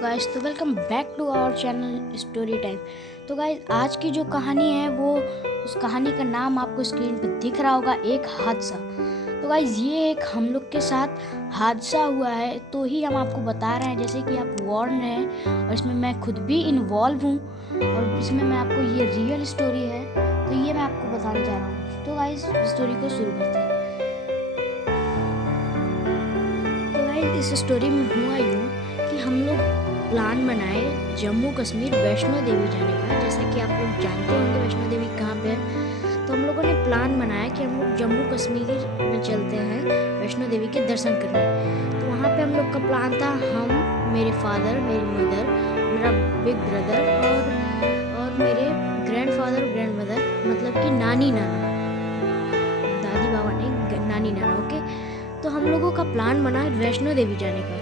Guys, तो welcome back to our channel story time. तो guys, आज की जो कहानी है वो उस कहानी का नाम आपको स्क्रीन पे दिख रहा होगा, एक हादसा। तो गाइस, ये एक हम लोग के साथ हादसा हुआ है तो ही हम आपको बता रहे हैं, जैसे कि आप वार्न हैं और इसमें मैं खुद भी इन्वॉल्व हूँ और इसमें मैं आपको ये रियल स्टोरी है तो ये मैं आपको बताने जा रहा हूँ। तो गाइस, स्टोरी को शुरू करते हैं। तो गाइस, इस स्टोरी में हुआ यूँ कि हम लोग प्लान बनाए जम्मू कश्मीर वैष्णो देवी जाने का। जैसा कि आप लोग जानते होंगे वैष्णो देवी कहाँ पे है, तो हम लोगों ने प्लान बनाया कि हम लोग जम्मू कश्मीर में चलते हैं वैष्णो देवी के दर्शन करने। तो वहाँ पे हम लोग का प्लान था, हम, मेरे फादर, मेरी मदर, मेरा बिग ब्रदर और मेरे ग्रैंडफादर और ग्रैंड मदर, मतलब कि नानी नाना, दादी बाबा नहीं, नानी नाना। ओके, तो हम लोगों का प्लान बना वैष्णो देवी जाने का।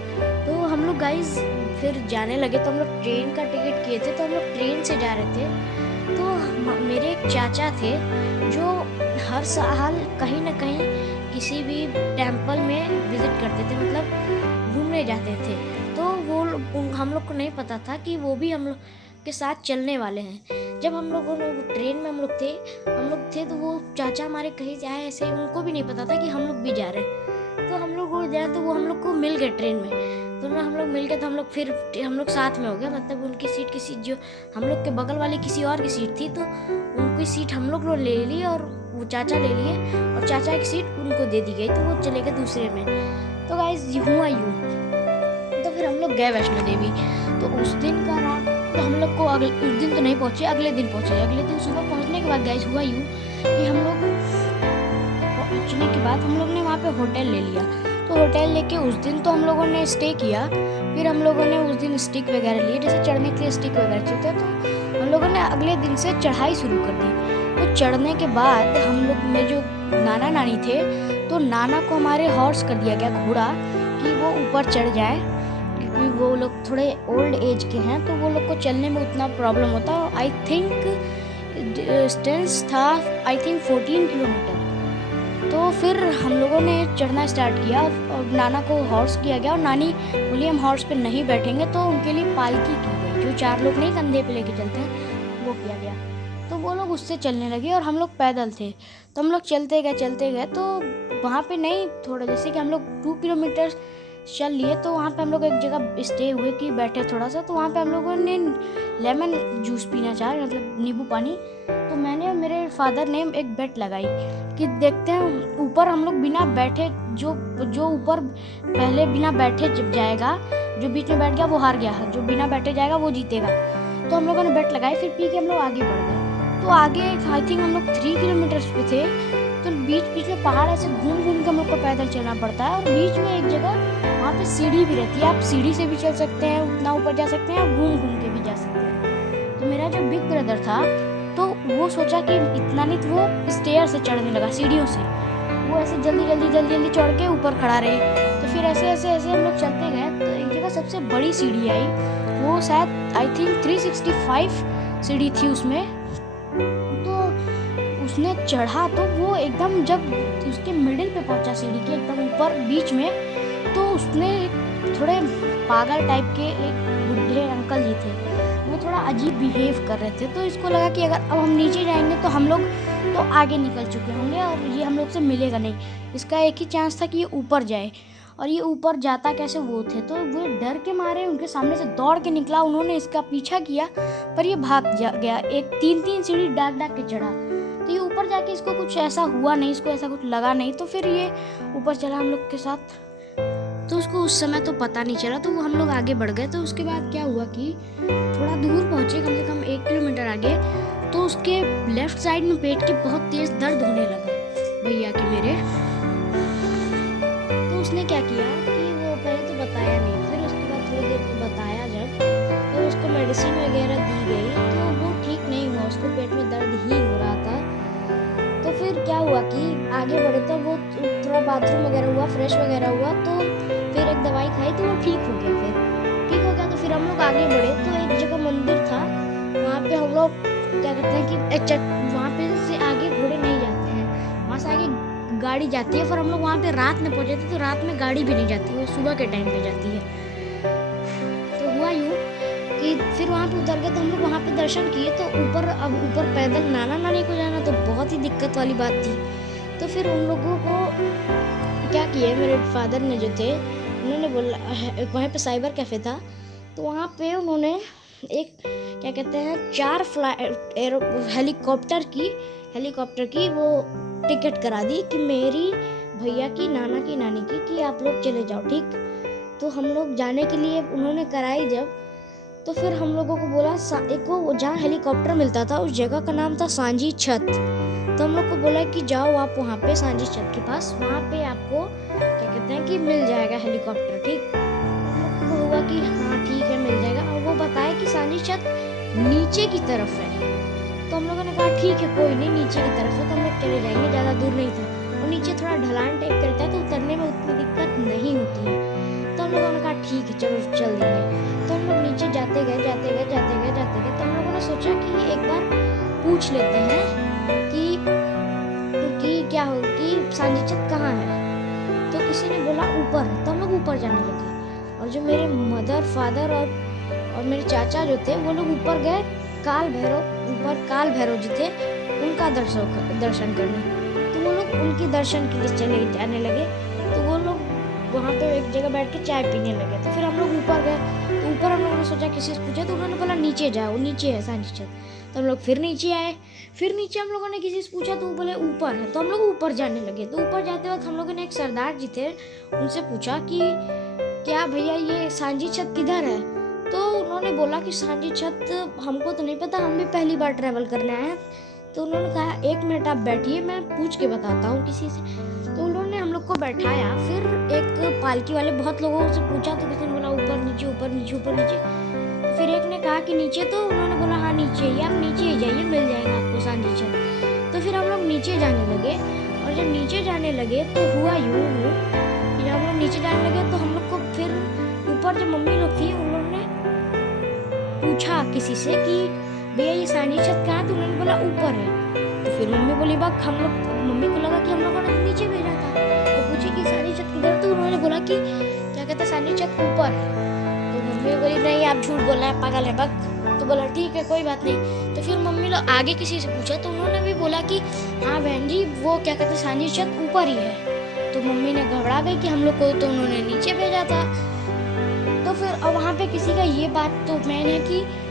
तो हम लोग गाइज फिर जाने लगे। तो हम लोग ट्रेन का टिकट किए थे, तो हम लोग ट्रेन से जा रहे थे। तो मेरे एक चाचा थे जो हर साल कहीं ना कहीं किसी भी टेम्पल में विजिट करते थे, मतलब घूमने जाते थे। तो वो हम लोग को नहीं पता था कि वो भी हम लोग के साथ चलने वाले हैं। जब हम लोगों ने ट्रेन में हम लोग थे तो वो चाचा हमारे कहीं जाए, ऐसे उनको भी नहीं पता था कि हम लोग भी जा रहे हैं। तो हम लोग वो जाए तो वो हम लोग को मिल गए ट्रेन में। तो ना हम लोग मिल गए, तो हम लोग साथ में हो गए, मतलब उनकी सीट किसी जो हम लोग के बगल वाली किसी और की सीट थी, तो उनकी सीट हम लोग ले ली और वो चाचा ले लिए और चाचा की सीट उनको दे दी गई, तो वो चले गए दूसरे में। तो गाइस, हुआ यूँ। तो फिर हम लोग गए वैष्णो देवी। तो उस दिन का रात तो हम लोग को उस दिन तो नहीं पहुँचे, अगले दिन पहुँचे। अगले दिन सुबह पहुँचने के बाद गाइस हुआ यूँ कि हम लोग पहुँचने के बाद हम लोग ने वहाँ पे होटल ले लिया। तो होटल लेके उस दिन तो हम लोगों ने स्टे किया। फिर हम लोगों ने उस दिन स्टिक वगैरह लिए, जैसे चढ़ने के लिए स्टिक वगैरह चाहिए, तो हम लोगों ने अगले दिन से चढ़ाई शुरू कर दी। तो चढ़ने के बाद हम लोग में जो नाना नानी थे, तो नाना को हमारे हॉर्स कर दिया गया, घोड़ा, कि वो ऊपर चढ़ जाए, क्योंकि वो लोग थोड़े ओल्ड एज के हैं तो वो लोग को चलने में उतना प्रॉब्लम होता। आई थिंक डिस्टेंस था 14 किलोमीटर। तो फिर हम लोगों ने चढ़ना स्टार्ट किया और नाना को हॉर्स किया गया और नानी बोली हम हॉर्स पे नहीं बैठेंगे, तो उनके लिए पालकी की गई, जो 4 लोग नहीं कंधे पे लेके चलते हैं, वो किया गया। तो वो लोग उससे चलने लगे और हम लोग पैदल थे। तो हम लोग चलते गए तो वहाँ पे नहीं, थोड़ा जैसे कि हम लोग 2 किलोमीटर चल लिए, तो वहाँ पे हम लोग एक जगह स्टे हुए कि बैठे थोड़ा सा। तो वहाँ पे हम लोगों ने लेमन जूस पीना चाहा, मतलब नींबू पानी। तो मैंने और मेरे फादर ने एक बेट लगाई कि देखते हैं ऊपर हम लोग बिना बैठे, जो ऊपर पहले बिना बैठे जब जाएगा, जो बीच में बैठ गया वो हार गया, जो बिना बैठे जाएगा वो जीतेगा। तो हम लोगों ने बेट लगाई, फिर पी के हम लोग आगे बढ़ गए। तो आगे आई थिंक हम लोग 3 किलोमीटर पे थे। तो बीच में पहाड़ ऐसे घूम के हम लोग को पैदल चलना पड़ता है, और बीच में एक जगह वहाँ पे सीढ़ी भी रहती है, आप सीढ़ी से भी चल सकते हैं, उतना ऊपर जा सकते हैं, और घूम के भी जा सकते हैं। तो मेरा जो बिग ब्रदर था, तो वो सोचा कि इतना नहीं, तो वो स्टेयर से चढ़ने लगा, सीढ़ियों से। वो ऐसे जल्दी चढ़ के ऊपर खड़ा रहे। तो फिर ऐसे हम लोग चलते गए। तो एक जगह सबसे बड़ी सीढ़ी आई, वो शायद आई थिंक 365 सीढ़ी थी उसमें। तो उसने चढ़ा, तो वो एकदम जब उसके मिडिल पे पहुंचा, सीढ़ी के एकदम ऊपर बीच में, तो उसने थोड़े पागल टाइप के एक बुढ़े अंकल जी थे, वो थोड़ा अजीब बिहेव कर रहे थे। तो इसको लगा कि अगर अब हम नीचे जाएंगे तो हम लोग तो आगे निकल चुके होंगे और ये हम लोग से मिलेगा नहीं। इसका एक ही चांस था कि ये ऊपर जाए, और ये ऊपर जाता कैसे वो थे। तो वो डर के मारे उनके सामने से दौड़ के निकला, उन्होंने इसका पीछा किया, पर ये भाग गया। एक 3 सीढ़ी डाक के चढ़ा। तो ये ऊपर जाके इसको कुछ ऐसा हुआ नहीं, इसको ऐसा कुछ लगा नहीं। तो फिर ये ऊपर चला हम लोग के साथ। तो उसको उस समय तो पता नहीं चला, तो वो हम लोग आगे बढ़ गए। तो उसके बाद क्या हुआ कि थोड़ा दूर पहुंचे, कम से कम 1 किलोमीटर आगे, तो उसके लेफ्ट साइड में पेट के बहुत तेज दर्द होने लगा भैया के मेरे। तो उसने क्या किया कि वो पहले तो बताया नहीं, फिर उसके बाद थोड़ी देर में बताया जब, तो उसको मेडिसिन वगैरह दी गई, तो वो ठीक नहीं हुआ, उसको पेट में दर्द ही हो रहा था। तो फिर क्या हुआ कि आगे बढ़े, तो वो थोड़ा बाथरूम वगैरह हुआ, फ्रेश वगैरह हुआ, तो फिर एक दवाई खाई तो वो ठीक हो गया। तो फिर हम लोग आगे बढ़े। तो एक जगह मंदिर था, वहाँ पे हम लोग क्या करते हैं कि वहाँ पे से आगे घोड़े नहीं जाते हैं, वहाँ से आगे गाड़ी जाती है। फिर हम लोग वहाँ पे रात में पहुँचे थे, तो रात में गाड़ी भी नहीं जाती, वो सुबह के टाइम पे जाती है। तो हुआ यूँ फिर वहाँ पे उतर गए तो हम लोग वहाँ पे दर्शन किए। तो अब ऊपर पैदल नाना नानी को जाना तो बहुत ही दिक्कत वाली बात थी। तो फिर उन लोगों को क्या किया, मेरे फादर ने जो थे उन्होंने बोला, वहाँ पे साइबर कैफ़े था, तो वहाँ पे उन्होंने एक क्या कहते हैं 4 हेलीकॉप्टर की वो टिकट करा दी कि मेरी भैया की नाना की नानी की कि आप लोग चले जाओ, ठीक। तो हम लोग जाने के लिए उन्होंने कराई जब, तो फिर हम लोगों को बोला एक वो जहाँ हेलीकॉप्टर मिलता था उस जगह का नाम था सांझी छत। तो हम लोग को बोला कि जाओ आप वहाँ पे सांझी छत के पास, वहाँ पे आपको क्या कहते हैं कि मिल जाएगा हेलीकॉप्टर, ठीक। हम लोग को हुआ कि हाँ ठीक है मिल जाएगा, और वो बताया कि सांझी छत नीचे की तरफ है। तो हम लोगों ने कहा ठीक है कोई नहीं, नीचे की तरफ है तो हम लोग चले जाएंगे, ज़्यादा दूर नहीं था, और नीचे थोड़ा ढलान टाइप करता है तो उतरने में उतनी दिक्कत नहीं होती है। तो हम लोगों ने कहा ठीक है चलो चल देंगे। तो हम लोग नीचे जाते गए तो हम लोगों ने सोचा कि एक बार पूछ लेते हैं कि क्या हो कि सांझी छत कहाँ है। तो किसी ने बोला ऊपर, तो हम लोग ऊपर जाने लगे। और जो मेरे मदर फादर और मेरे चाचा जो थे वो लोग ऊपर गए काल भैरव जी थे उनका दर्शन करने। तो वो लोग उनके दर्शन के लिए चले जाने लगे। तो वो लोग वहाँ पे एक जगह बैठ के चाय पीने लगे। तो फिर हम लोग ऊपर गए, तो ऊपर हम लोगों ने सोचा किसी से पूछा, तो उन्होंने बोला नीचे जाओ, नीचे है सांझी छत। तो हम लोग फिर नीचे आए, फिर नीचे हम लोगों ने किसी से पूछा तो वो बोले ऊपर है। तो हम लोग ऊपर जाने लगे। तो ऊपर जाते वक्त हम लोगों ने एक सरदार जी थे उनसे पूछा कि क्या भैया ये सांझी छत किधर है। तो उन्होंने बोला कि सांझी छत हमको तो नहीं पता, हम भी पहली बार ट्रैवल करने आए हैं। तो उन्होंने कहा 1 मिनट आप बैठिए, मैं पूछ के बताता हूँ किसी से। तो उन्होंने हम लोग को बैठाया, फिर एक पालकी वाले बहुत लोगों से पूछा तो किसी ने बोला ऊपर नीचे ऊपर नीचे ऊपर नीचे। फिर एक ने कहा कि नीचे, तो उन्होंने बोला हाँ नीचे ही, आप नीचे ही जाइए मिल जाएगा आपको सांझी छत। तो फिर हम लोग नीचे जाने लगे, और जब नीचे जाने लगे तो हुआ यूँ जब हम लोग नीचे जाने लगे तो हम लोग को फिर ऊपर जो मम्मी लोग थी उन्होंने पूछा किसी से कि भैया ये सांझी छत कहाँ है। तो उन्होंने बोला ऊपर है। तो फिर मम्मी बोली बात मम्मी को लगा कि हम लोगों ने नीचे भेजा था। तो पूछी कि सांझी छत किधर, तो उन्होंने बोला कि क्या कहते हैं सांझी छत ऊपर है। तो मम्मी बोली नहीं आप झूठ बोल रहे हैं, पागल है बक। तो बोला ठीक है कोई बात नहीं। तो फिर मम्मी लोग आगे किसी से पूछा तो उन्होंने भी बोला कि हाँ बहन जी वो क्या कहते हैं सांझी छत ऊपर ही है। तो मम्मी ने घबरा गई कि हम लोग को तो उन्होंने नीचे भेजा था। तो फिर वहाँ पे किसी का ये बात तो मैंने है कि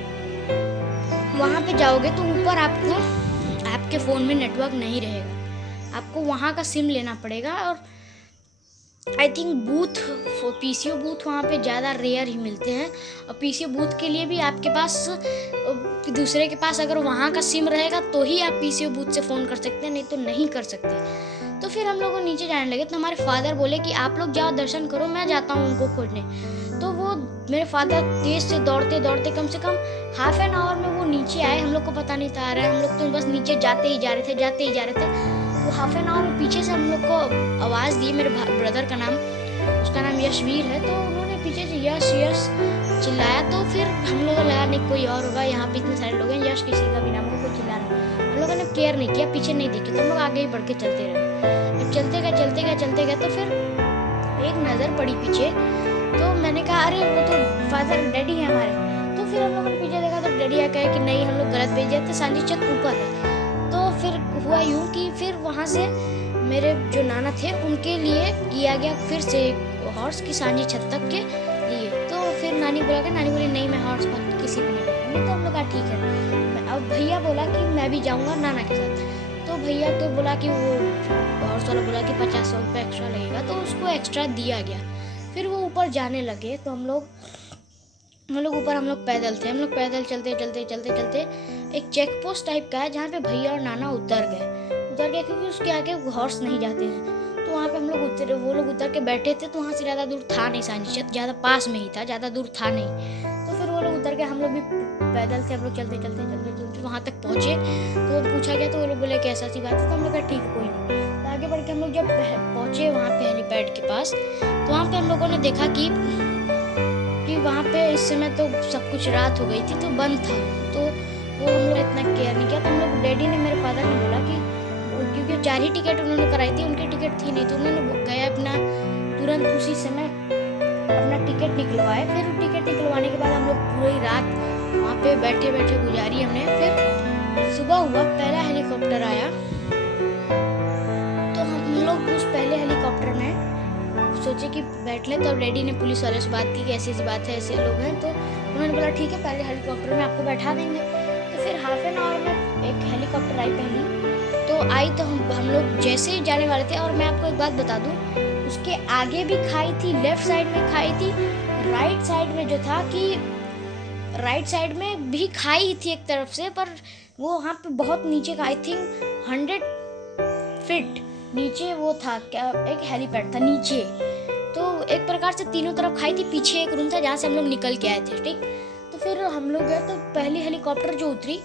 वहाँ पे जाओगे तो ऊपर आपको आपके फ़ोन में नेटवर्क नहीं रहेगा, आपको वहाँ का सिम लेना पड़ेगा। और आई थिंक पीसीओ बूथ वहाँ पे ज़्यादा रेयर ही मिलते हैं। और पीसीओ बूथ के लिए भी आपके पास दूसरे के पास अगर वहाँ का सिम रहेगा तो ही आप पीसीओ बूथ से फ़ोन कर सकते हैं, नहीं तो नहीं कर सकते। तो फिर हम लोग नीचे जाने लगे तो हमारे फादर बोले कि आप लोग जाओ दर्शन करो, मैं जाता हूँ उनको खोजने। तो वो मेरे फादर तेज से दौड़ते दौड़ते कम से कम हाफ एन आवर में वो नीचे आए। हम लोग को पता नहीं था आ रहा है, हम लोग तो बस नीचे जाते ही जा रहे थे। तो हाफ एन आवर में पीछे से हम लोग को आवाज़ दी, मेरे ब्रदर का नाम, उसका नाम यशवीर है। तो उन्होंने पीछे से यश यश चिल्लाया। तो फिर हम लोगों को लगा नहीं कोई और होगा, यहाँ पे इतने सारे लोग हैं, यश किसी का भी नाम को कोई चिल्ला रहा है। हम लोगों ने केयर नहीं किया, पीछे नहीं देखे, तो हम लोग आगे ही बढ़ के चलते रहे। जब चलते गए तो फिर एक नज़र पड़ी पीछे। तो मैंने कहा अरे वो तो फादर डैडी है हमारे। तो फिर हम लोगों ने पीछे देखा तो डैडी आ कहे कि नहीं हम लोग गलत भेज दिए थे, सांझी छत ऊपर है। तो फिर हुआ यूँ कि फिर वहाँ से मेरे जो नाना थे उनके लिए किया गया फिर से हॉर्स की सांझी छत तक के लिए। तो फिर नानी बोली नहीं मैं हॉर्स पर किसी को नहीं बैठूंगी। तो हम लोग कहा ठीक है। अब भैया बोला कि मैं भी जाऊँगा नाना के साथ। तो भैया तो बोला कि वो हॉर्स वाला बोला कि 50 रुपये एक्स्ट्रा लगेगा, तो उसको एक्स्ट्रा दिया गया। फिर वो ऊपर जाने लगे तो हम लोग ऊपर हम लोग पैदल थे। हम लोग पैदल चलते एक चेक पोस्ट टाइप का है जहाँ पे भैया और नाना उतर गए क्योंकि उसके आगे हॉर्स नहीं जाते हैं। तो वहाँ पे हम लोग वो लोग उतर के बैठे थे। तो वहाँ से ज़्यादा दूर था नहीं, सांझी छत ज़्यादा पास में ही था, ज़्यादा दूर था नहीं। तो फिर वो लोग उतर के हम लोग भी पैदल थे। हम लोग चलते वहाँ तक पहुँचे तो पूछा गया तो वो लोग बोले कि ऐसा सी बात है। तो हम लोग कहा ठीक है कोई नहीं। तो आगे बढ़ के हम लोग जब पहुँचे वहाँ पे हेलीपैड के पास, तो वहाँ पे हम लोगों ने देखा कि वहाँ पे इस समय तो सब कुछ रात हो गई थी तो बंद था। तो वो हम लोग इतना केयर नहीं किया। तो हम लोग डैडी ने मेरे फादर ने बोला कि क्योंकि 4 ही टिकट उन्होंने कराई थी, उनकी टिकट थी नहीं, तो उन्होंने गया अपना तुरंत उसी समय अपना टिकट निकलवाए। फिर टिकट निकलवाने के बाद हम लोग पूरी रात पे बैठे बैठे गुजारी हमने। फिर सुबह हुआ, पहला हेलीकॉप्टर आया, तो हम लोग उस पहले हेलीकॉप्टर में सोचे कि बैठ ले। तो अब डैडी ने पुलिस वाले से बात की कि ऐसी बात है, ऐसे लोग हैं। तो उन्होंने बोला ठीक है, पहले हेलीकॉप्टर में आपको बैठा देंगे। तो फिर हाफ एन आवर में एक हेलीकॉप्टर आई पहली, तो आई तो हम लोग जैसे ही जाने वाले थे। और मैं आपको एक बात बता दूं, उसके आगे भी खाई थी, लेफ्ट साइड में खाई थी, राइट साइड में जो था कि राइट साइड में भी खाई थी एक तरफ से, पर वो वहाँ पे बहुत नीचे का, आई थिंक 100 फीट नीचे वो था, क्या एक हेलीपैड था नीचे। तो एक प्रकार से तीनों तरफ खाई थी, पीछे एक रूम था जहाँ से हम लोग निकल के आए थे, ठीक। तो फिर हम लोग गए, तो पहली हेलीकॉप्टर जो उतरी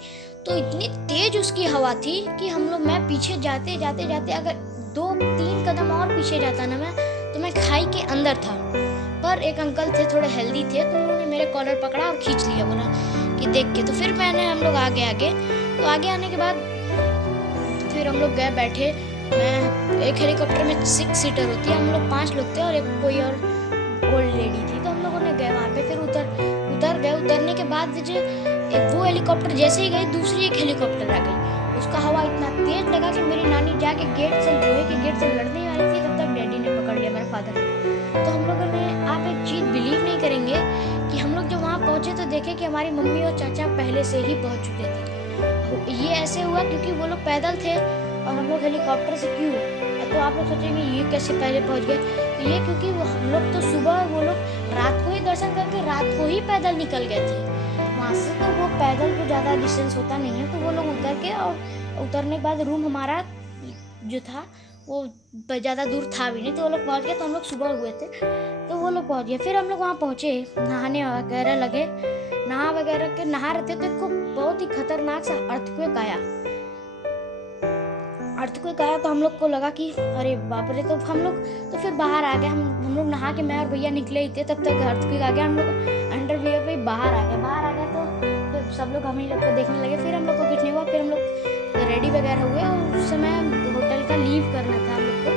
तो इतनी तेज उसकी हवा थी कि हम लोग, मैं पीछे जाते जाते जाते अगर 2-3 कदम और पीछे जाता ना मैं, तो मैं खाई के अंदर था। पर एक अंकल थे, थोड़े हेल्दी थे, तो उन्होंने मेरे कॉलर पकड़ा और खींच लिया, बोला कि देख के। तो फिर हम लोग आगे तो आगे आने के बाद फिर हम लोग गए बैठे। मैं एक हेलीकॉप्टर में 6 सीटर होती है, हम लोग 5 लोग थे और एक कोई और ओल्ड लेडी थी। तो हम लोगों ने गए वहाँ पे, फिर उतर गए। उतरने के बाद वो हेलीकॉप्टर जैसे ही गई, दूसरी एक हेलीकॉप्टर आ गई। उसका हवा इतना तेज लगा कि मेरी नानी जाके लोहे के गेट से लड़ने वाली थी, तब तक डैडी ने पकड़ लिया, मेरे फादर ने। तो हम लोगों ने, आप एक चीज़ बिलीव नहीं करेंगे कि हम लोग जब वहाँ पहुँचे तो देखे कि हमारी मम्मी और चाचा पहले से ही पहुँच चुके थे। ये ऐसे हुआ क्योंकि वो लोग पैदल थे और हम लोग हेलीकॉप्टर से क्यों। तो आप लोग सोचेंगे ये कैसे पहले पहुंच गए। तो ये क्योंकि हम लोग तो सुबह, वो लोग रात को ही दर्शन करके रात को ही पैदल निकल गए थे वहाँ से। तो वो पैदल को ज़्यादा डिस्टेंस होता नहीं है, तो वो लोग उतर के, और उतरने के बाद रूम हमारा जो था वो ज़्यादा दूर था भी नहीं, तो वो लोग पहुँच गए। तो हम लोग सुबह हुए थे तो वो लोग पहुँच गए। फिर हम लोग वहाँ पहुँचे, नहाने वगैरह लगे, नहा रहे थे, तो एक बहुत ही खतरनाक सा अर्थक्वेक आया। तो हम लोग को लगा कि अरे बाप रे। तो हम लोग तो फिर बाहर आ गए। हम लोग नहा के, मैं और भैया निकले ही थे, तब तक अर्थक्वेक आ गया। हम लोग अंडरवियर पे बाहर आ गए तो फिर सब लोग हम ही लोग को देखने लगे। फिर हम लोग को कुछ नहीं हुआ। फिर हम लोग रेडी वगैरह हुए और उस समय होटल का लीव करना था हम लोग को।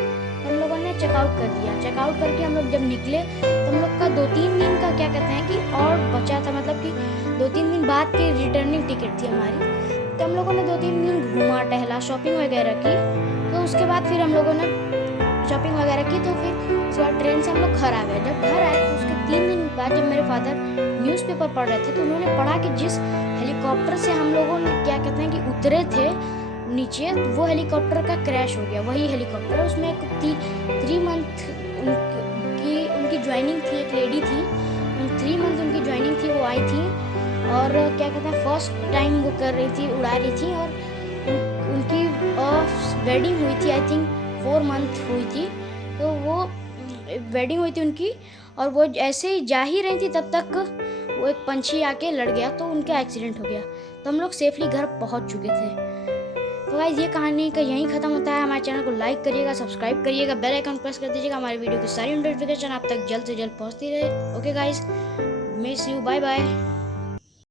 हम लोगों ने चेकआउट कर दिया। चेकआउट करके हम लोग जब निकले तो हम लोग का 2-3 दिन का, क्या कहते हैं कि, और बचा था, मतलब कि 2-3 दिन बाद की रिटर्निंग टिकट थी हमारी। तो हम लोगों ने 2-3 दिन घूमा टहला, शॉपिंग वगैरह की। तो उसके बाद फिर हम लोगों ने शॉपिंग वगैरह की, तो फिर उसके बाद ट्रेन से हम लोग घर आ गए। जब घर आए तो उसके 3 दिन बाद जब मेरे फादर न्यूज़पेपर पढ़ रहे थे, तो उन्होंने पढ़ा कि जिस हेलीकॉप्टर से हम लोगों ने, क्या कहते हैं कि, उतरे थे नीचे, वो हेलीकॉप्टर का क्रैश हो गया। वही हेलीकॉप्टर, उसमें 3 मंथ उनकी ज्वाइनिंग थी, एक लेडी थी, 3 मंथ उनकी ज्वाइनिंग थी, वो आई थी। और क्या कहते हैं, फर्स्ट टाइम वो कर रही थी, उड़ा रही थी। और उनकी वेडिंग हुई थी, आई थिंक 4 मंथ हुई थी। तो वो वेडिंग हुई थी उनकी, और वो ऐसे ही जा ही रही थी, तब तक वो एक पंछी आके लड़ गया, तो उनका एक्सीडेंट हो गया। तो हम लोग सेफली घर पहुंच चुके थे। तो गाइस, ये कहानी का यहीं ख़त्म होता है। हमारे चैनल को लाइक करिएगा, सब्सक्राइब करिएगा, बेल आइकन प्रेस कर दीजिएगा। हमारी वीडियो की सारी नोटिफिकेशन आप तक जल्द से जल्द पहुंचती रहे। Okay guys, miss you, bye bye.